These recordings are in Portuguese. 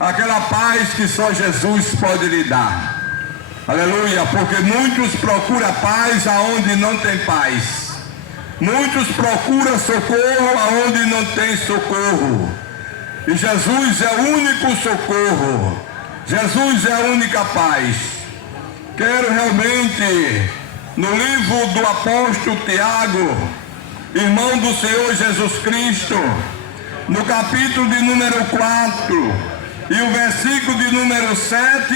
aquela paz que só Jesus pode lhe dar. Aleluia, porque muitos procuram paz aonde não tem paz. Muitos procuram socorro aonde não tem socorro. E Jesus é o único socorro. Jesus é a única paz. Quero realmente, no livro do apóstolo Tiago, irmão do Senhor Jesus Cristo, no capítulo de número 4, e o versículo de número 7,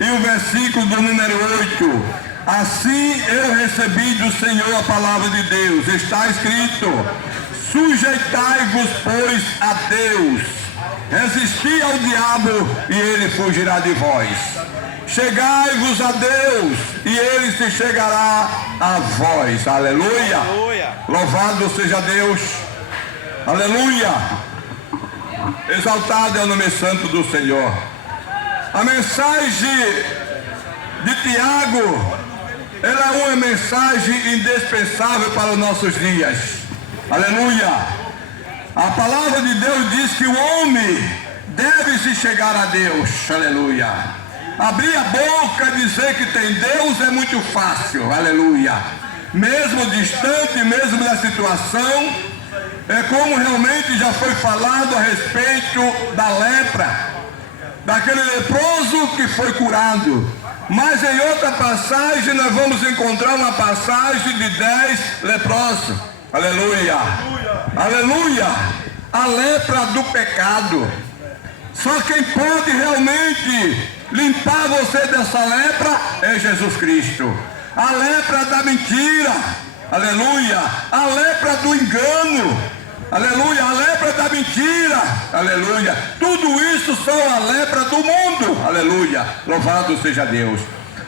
e o versículo do número 8. Assim eu recebi do Senhor a palavra de Deus. Está escrito: sujeitai-vos, pois, a Deus. Resisti ao diabo e ele fugirá de vós. Chegai-vos a Deus e ele se chegará a vós. Aleluia. Aleluia. Louvado seja Deus. Aleluia. Exaltado é o nome santo do Senhor. A mensagem de Tiago, ela é uma mensagem indispensável para os nossos dias. Aleluia. A palavra de Deus diz que o homem deve se chegar a Deus. Aleluia. Abrir a boca e dizer que tem Deus é muito fácil. Aleluia. Mesmo distante, mesmo da situação, é como realmente já foi falado a respeito da lepra, daquele leproso que foi curado. Mas em outra passagem nós vamos encontrar uma passagem de 10 leprosos. Aleluia. Aleluia. A lepra do pecado. Só quem pode realmente limpar você dessa lepra é Jesus Cristo. A lepra da mentira. Aleluia. A lepra do engano. Aleluia. A lepra da mentira. Aleluia. Tudo isso são a lepra do mundo. Aleluia. Louvado seja Deus.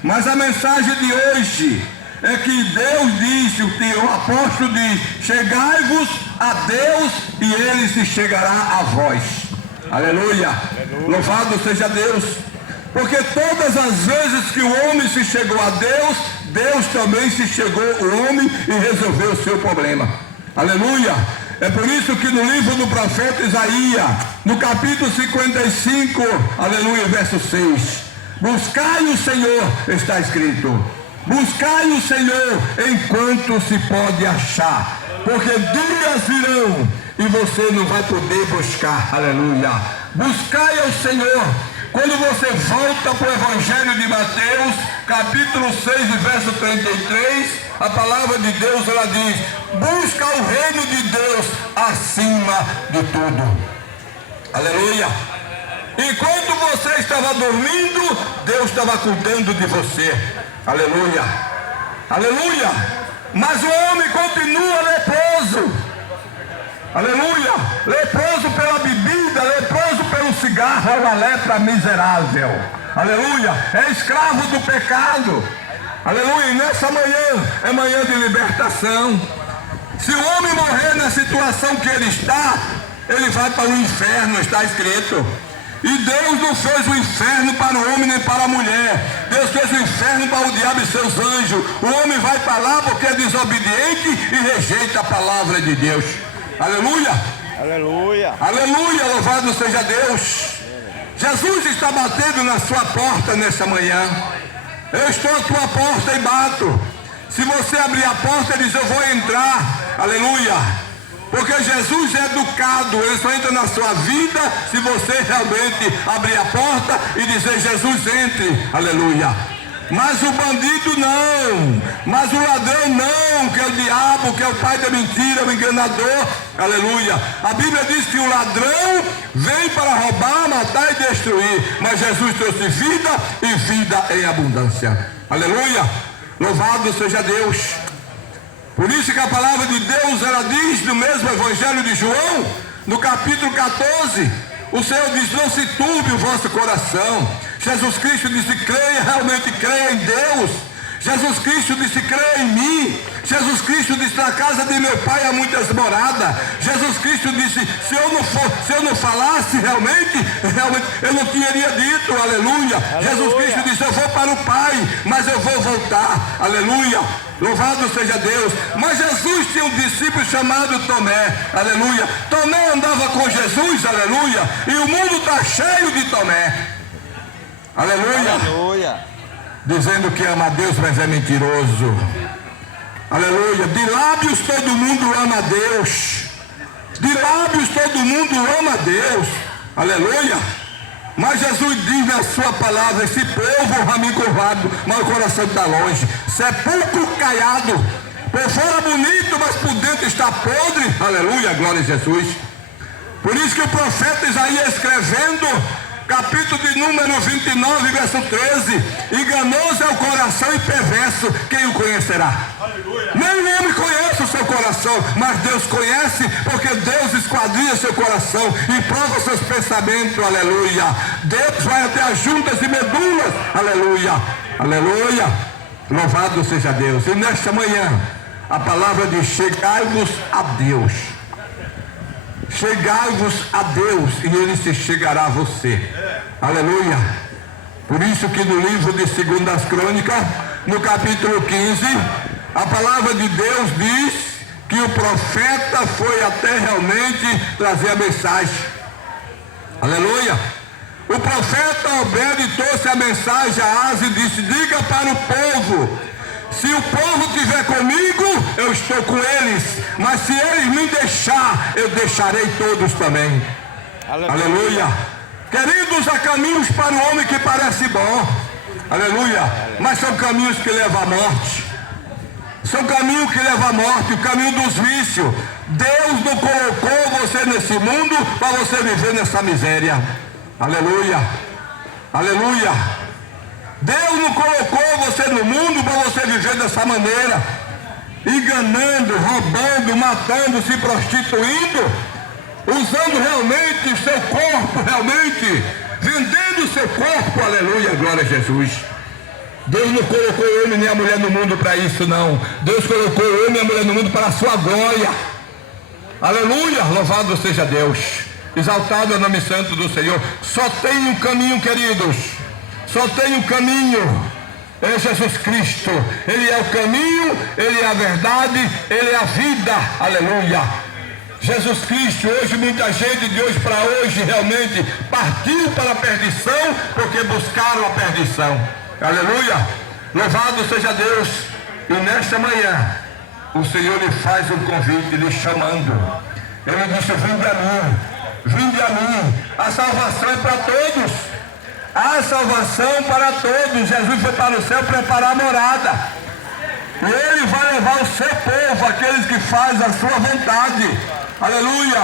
Mas a mensagem de hoje é que Deus disse, o apóstolo diz: chegai-vos a Deus e ele se chegará a vós. Aleluia. Louvado seja Deus. Porque todas as vezes que o homem se chegou a Deus, Deus também se chegou ao homem e resolveu o seu problema. Aleluia. É por isso que no livro do profeta Isaías, no capítulo 55, aleluia, verso 6, buscai o Senhor, está escrito, buscai o Senhor enquanto se pode achar, porque dias virão e você não vai poder buscar. Aleluia. Buscai ao Senhor. Quando você volta para o Evangelho de Mateus, capítulo 6, verso 33, a palavra de Deus, ela diz: busca o reino de Deus acima de tudo. Aleluia. Enquanto você estava dormindo, Deus estava cuidando de você. Aleluia. Aleluia. Mas o homem continua leproso. Aleluia. Leproso pela bebida, leproso pelo cigarro, é uma lepra miserável. Aleluia. É escravo do pecado. Aleluia. E nessa manhã é manhã de libertação. Se o homem morrer na situação que ele está, ele vai para o inferno, está escrito. E Deus não fez o inferno para o homem nem para a mulher. Deus fez o inferno para o diabo e seus anjos. O homem vai para lá porque é desobediente e rejeita a palavra de Deus. Aleluia. Aleluia. Aleluia. Louvado seja Deus. Jesus está batendo na sua porta nesta manhã. Eu estou à tua porta e bato. Se você abrir a porta e dizer: eu vou entrar. Aleluia. Porque Jesus é educado, ele só entra na sua vida se você realmente abrir a porta e dizer: Jesus, entre. Aleluia. Mas o bandido não, mas o ladrão não, que é o diabo, que é o pai da mentira, o enganador. Aleluia. A Bíblia diz que o ladrão vem para roubar, matar e destruir, mas Jesus trouxe vida e vida em abundância. Aleluia. Louvado seja Deus. Por isso que a palavra de Deus, ela diz no mesmo Evangelho de João, no capítulo 14, o Senhor diz: não se turbe o vosso coração. Jesus Cristo disse: creia, realmente creia em Deus. Jesus Cristo disse, crê em mim. Jesus Cristo disse, na casa de meu pai há muitas moradas. Jesus Cristo disse, se eu não falasse realmente eu não teria dito, aleluia. Jesus Cristo disse, eu vou para o Pai, mas eu vou voltar, aleluia. Louvado seja Deus. Mas Jesus tinha um discípulo chamado Tomé, aleluia. Tomé andava com Jesus, aleluia. E o mundo está cheio de Tomé, aleluia, aleluia, dizendo que ama a Deus, mas é mentiroso, aleluia. De lábios todo mundo ama a Deus, de lábios todo mundo ama a Deus, aleluia. Mas Jesus diz na sua palavra, esse povo a mim curvado, mas o coração está longe, sepulcro caiado, por fora bonito, mas por dentro está podre, aleluia, glória a Jesus. Por isso que o profeta Isaías, escrevendo capítulo de número 29, verso 13, enganoso é o coração e perverso, quem o conhecerá? Aleluia. Nem o homem conhece o seu coração, mas Deus conhece, porque Deus esquadrinha seu coração e prova seus pensamentos, aleluia. Deus vai até as juntas e medulas, aleluia, aleluia, louvado seja Deus. E nesta manhã, a palavra diz, chegai-vos a Deus. Chegai-vos a Deus e Ele se chegará a você, aleluia. Por isso que no livro de 2 Crônicas, no capítulo 15, a palavra de Deus diz que o profeta foi até realmente trazer a mensagem, aleluia. O profeta Obed trouxe a mensagem a Asa e disse, diga para o povo, se o povo estiver comigo, eu estou com eles, mas se eles me deixar, eu deixarei todos também, aleluia, aleluia. Queridos, há caminhos para o homem que parece bom, aleluia, mas são caminhos que levam à morte, são caminhos que levam à morte, o caminho dos vícios. Deus não colocou você nesse mundo para você viver nessa miséria, aleluia, aleluia. Deus não colocou você no mundo para você viver dessa maneira, enganando, roubando, matando, se prostituindo, usando realmente o seu corpo, realmente, vendendo o seu corpo, aleluia, glória a Jesus. Deus não colocou o homem nem a mulher no mundo para isso, não. Deus colocou o homem e a mulher no mundo para a sua glória, aleluia, louvado seja Deus, exaltado é o nome santo do Senhor. Só tem um caminho, queridos, só tem um caminho, é Jesus Cristo. Ele é o caminho, Ele é a verdade, Ele é a vida, aleluia. Jesus Cristo, hoje muita gente de hoje para hoje realmente partiu para a perdição, porque buscaram a perdição, aleluia, louvado seja Deus. E nesta manhã, o Senhor lhe faz um convite, lhe chamando. Ele disse, vinde a mim, a salvação é para todos. Há salvação para todos. Jesus foi para o céu preparar a morada. E Ele vai levar o seu povo, aqueles que fazem a sua vontade. Aleluia.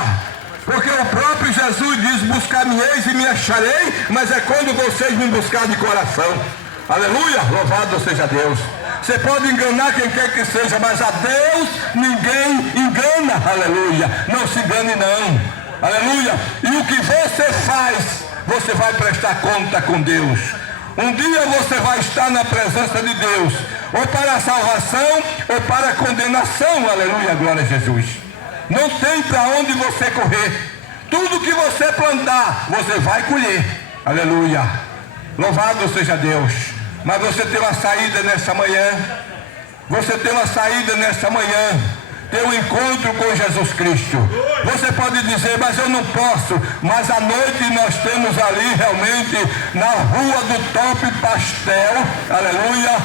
Porque o próprio Jesus diz, buscar-me-eis e me acharei, mas é quando vocês me buscarem de coração. Aleluia. Louvado seja Deus. Você pode enganar quem quer que seja, mas a Deus ninguém engana. Aleluia. Não se engane não. Aleluia. E o que você faz, você vai prestar conta com Deus. Um dia você vai estar na presença de Deus, ou para a salvação, ou para a condenação, aleluia, glória a Jesus. Não tem para onde você correr. Tudo que você plantar, você vai colher, aleluia. Louvado seja Deus. Mas você tem uma saída nessa manhã. Você tem uma saída nessa manhã. Ter um encontro com Jesus Cristo. Você pode dizer, mas eu não posso. Mas à noite nós temos ali realmente na rua do Top Pastel, aleluia,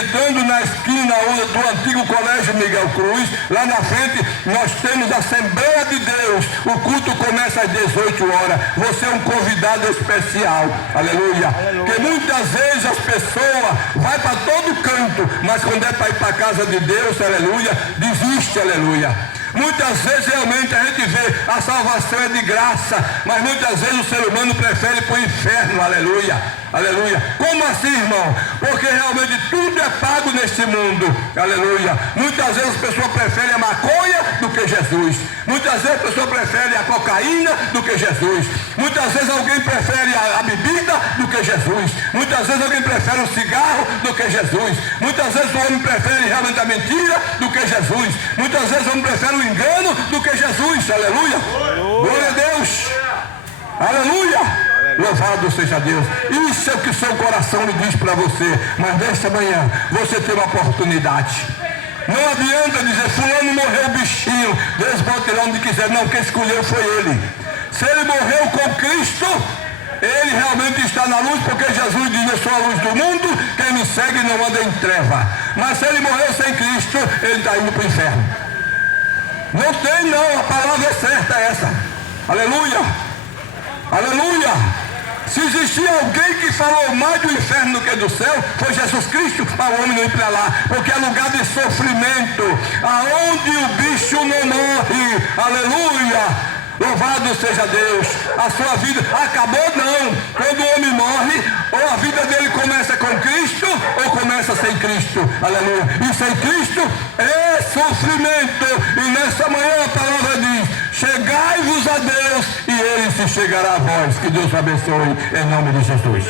entrando na esquina do antigo colégio Miguel Cruz, lá na frente nós temos a Assembleia de Deus. O culto começa às 18 horas. Você é um convidado especial, aleluia. Porque muitas vezes as pessoas vão para todo canto, mas quando é para ir para a casa de Deus, aleluia, existe, aleluia. Muitas vezes realmente a gente vê a salvação é de graça, mas muitas vezes o ser humano prefere ir para o inferno, aleluia, aleluia. Como assim, irmão? Porque realmente tudo é pago neste mundo, aleluia. Muitas vezes as pessoas preferem a maconha do que Jesus. Muitas vezes a pessoa prefere a cocaína do que Jesus. Muitas vezes alguém prefere a bebida do que Jesus. Muitas vezes alguém prefere o cigarro do que Jesus. Muitas vezes o homem prefere realmente a mentira do que Jesus. Muitas vezes o homem prefere o engano do que Jesus. Aleluia. Glória a Deus. Aleluia. Louvado seja Deus. Isso é o que o seu coração lhe diz para você. Mas nesta manhã você tem uma oportunidade. Não adianta dizer, fulano morreu bichinho, Deus pode tirar onde quiser. Não, quem escolheu foi ele. Se ele morreu com Cristo, ele realmente está na luz, porque Jesus diz, eu sou a luz do mundo, quem me segue não anda em treva. Mas se ele morreu sem Cristo, ele está indo para o inferno. Não tem não, a palavra é certa essa. Aleluia. Aleluia. Se existia alguém que falou mais do inferno do que do céu, foi Jesus Cristo, para o homem não ir para lá, porque é lugar de sofrimento, aonde o bicho não morre. Aleluia. Louvado seja Deus. A sua vida acabou não. Quando o homem morre, ou a vida dele começa com Cristo, ou começa sem Cristo. Aleluia. E sem Cristo é sofrimento. E nessa manhã a palavra diz, chegai-vos a Deus e ele se chegará a vós. Que Deus abençoe em nome de Jesus.